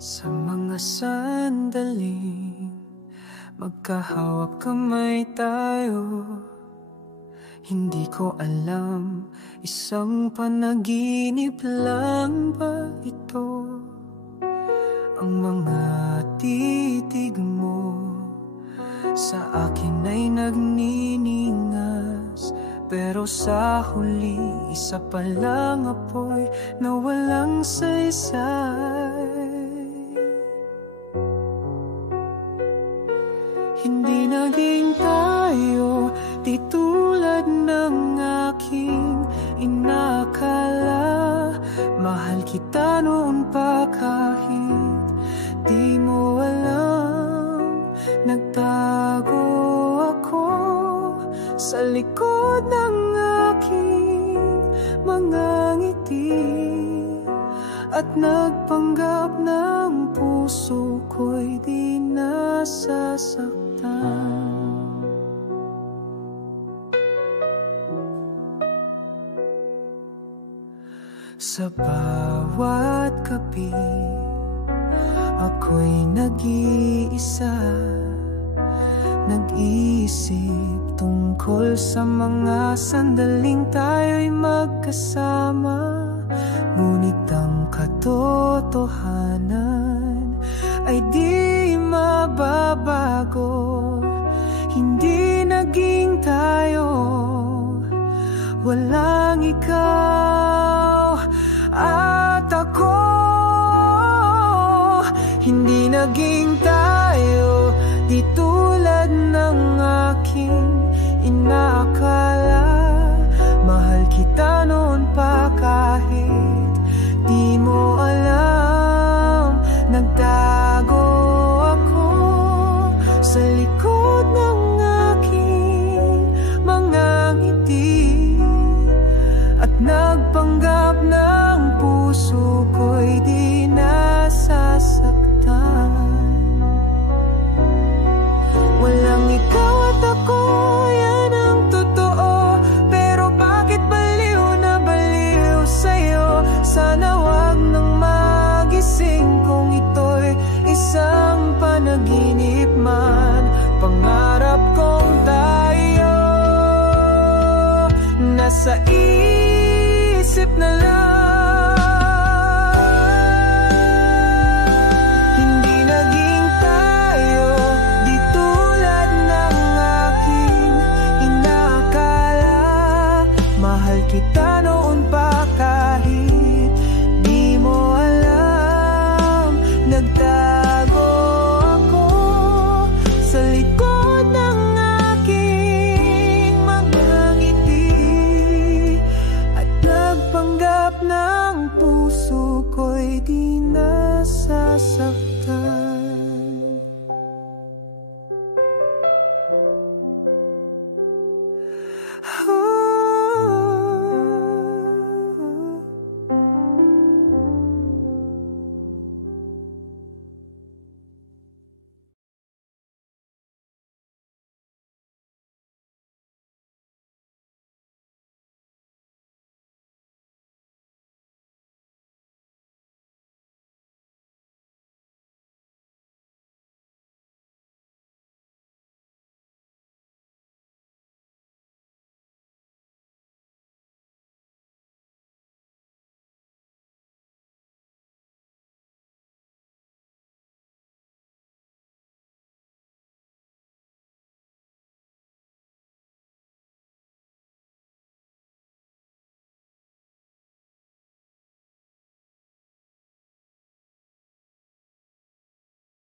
Sa mga sandaling magkahawak kamay tayo, hindi ko alam, isang panaginip lang ba ito? Ang mga titig mo sa akin ay nagniningas, pero sa huli, isa pa lang apoy na walang saysay. Hindi naging tayo, di tulad ng aking inakala. Mahal kita noon pa kahit di mo alam. Nagtago ako sa likod ng aking mga ngiti, at nagpanggap ng puso ko'y di nasasaktan. Sa bawat gabi, ako'y nag-iisa, nag-iisip tungkol sa mga sandaling tayo'y magkasama. Ngunit ang katotohanan ay di mababago. Hindi naging tayo, walang ikaw at ako. Hindi naging tayo, di tulad ng aking inaakala. Mahal kita noon pa kahit di mo alam. Nagtago ako sa likod ng aking mga ngiti, at nagpanggap ng puso ko'y di nasasaktan. Walang ikaw at ako, yan ang totoo. Pero bakit baliw na baliw sa'yo? Sana wag nang magising kung ito'y isang panaginip man. Pangarap kong tayo nasa isip na lang. Hindi naging tayo, di tulad ng aking inaakala. Mahal kita noon pa kahit di mo alam.